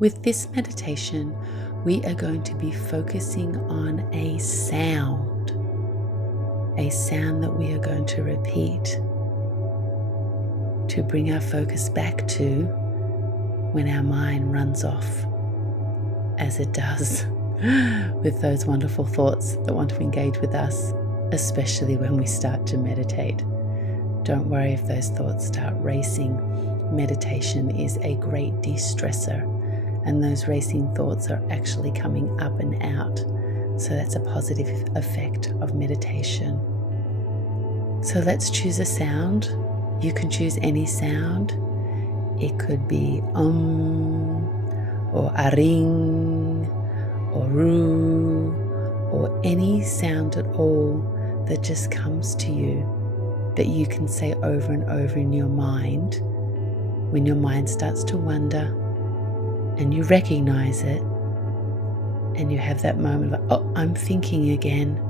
With this meditation, we are going to be focusing on a sound that we are going to repeat to bring our focus back to when our mind runs off, as it does, with those wonderful thoughts that want to engage with us, especially when we start to meditate. Don't worry if those thoughts start racing. Meditation is a great de-stressor, and those racing thoughts are actually coming up and out. So that's a positive effect of meditation. So let's choose a sound. You can choose any sound. It could be or aring or ru, or any sound at all that just comes to you, that you can say over and over in your mind when your mind starts to wander and you recognize it and you have that moment of, oh, I'm thinking again.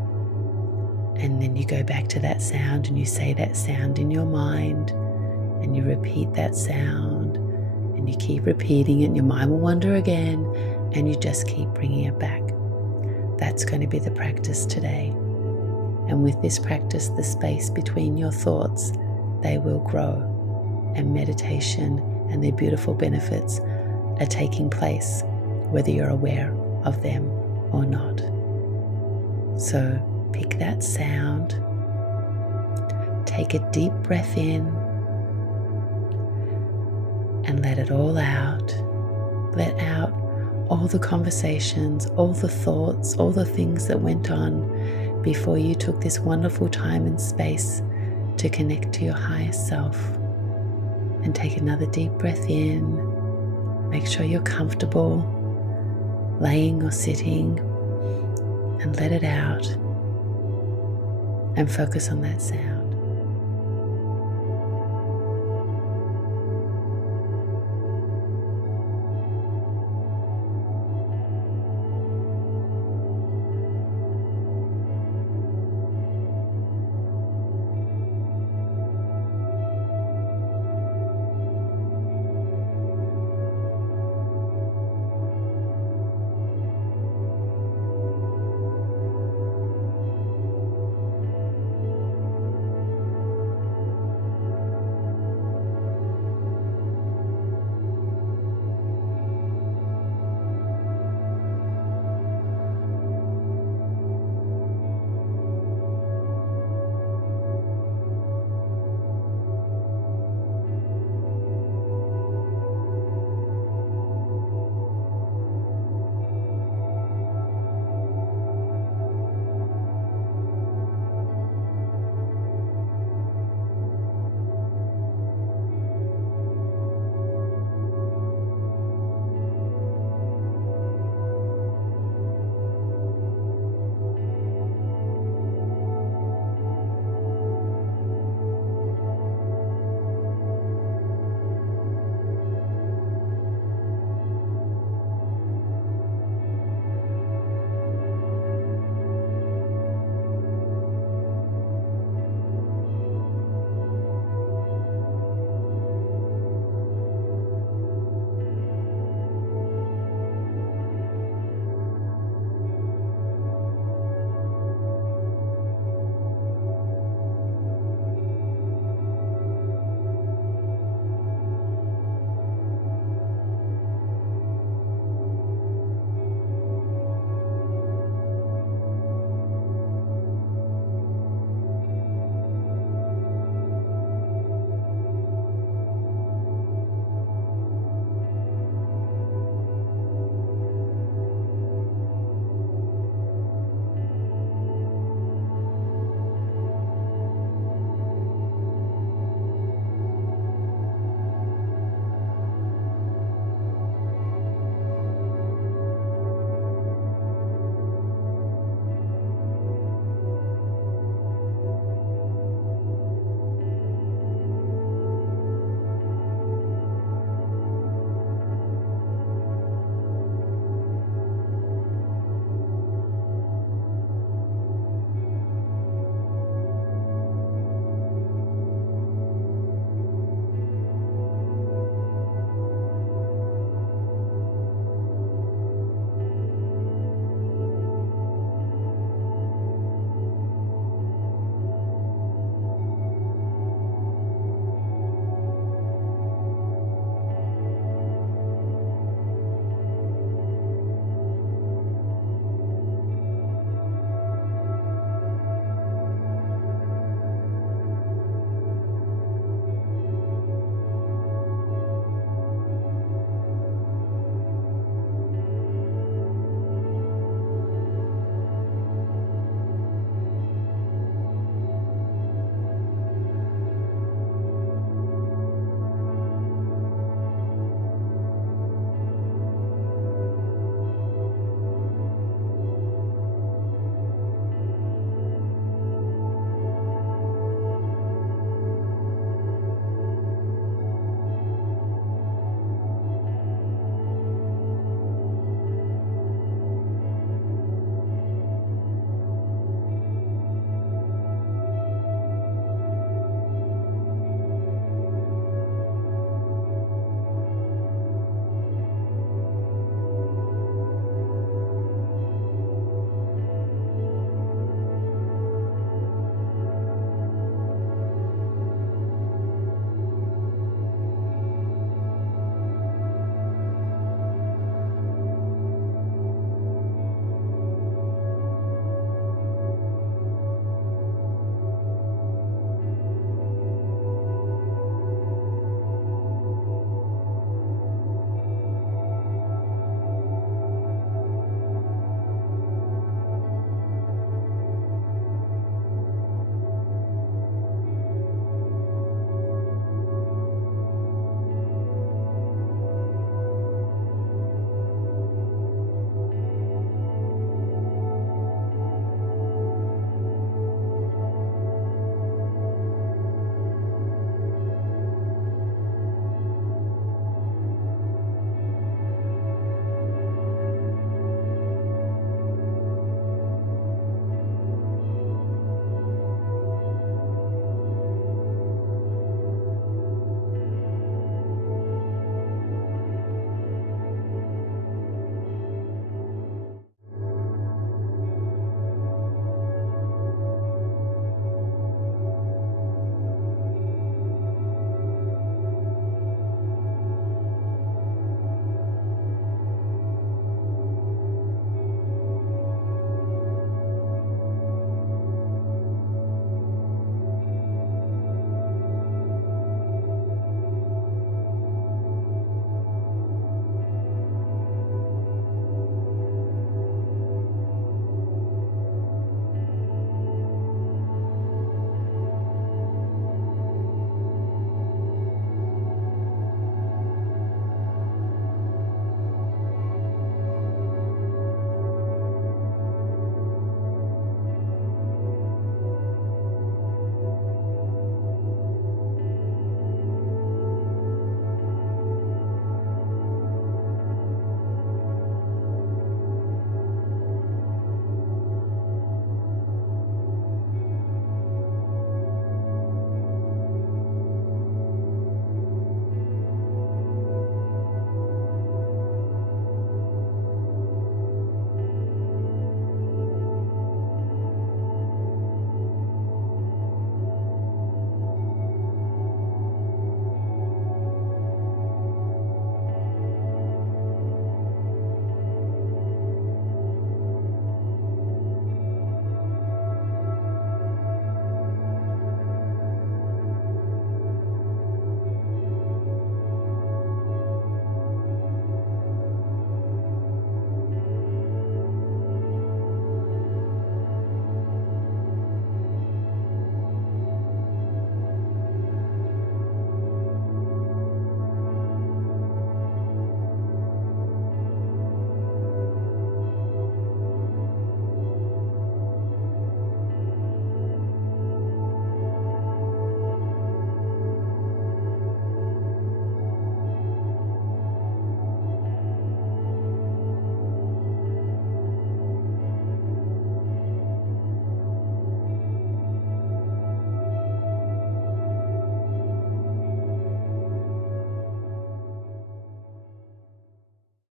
And then you go back to that sound and you say that sound in your mind and you repeat that sound and you keep repeating it and your mind will wander again and you just keep bringing it back. That's going to be the practice today. And with this practice, the space between your thoughts, they will grow, and meditation and their beautiful benefits are taking place, whether you're aware of them or not. So pick that sound, take a deep breath in, and let it all out. Let out all the conversations, all the thoughts, all the things that went on before you took this wonderful time and space to connect to your higher self. And take another deep breath in. Make sure you're comfortable, laying or sitting, and let it out. And focus on that sound.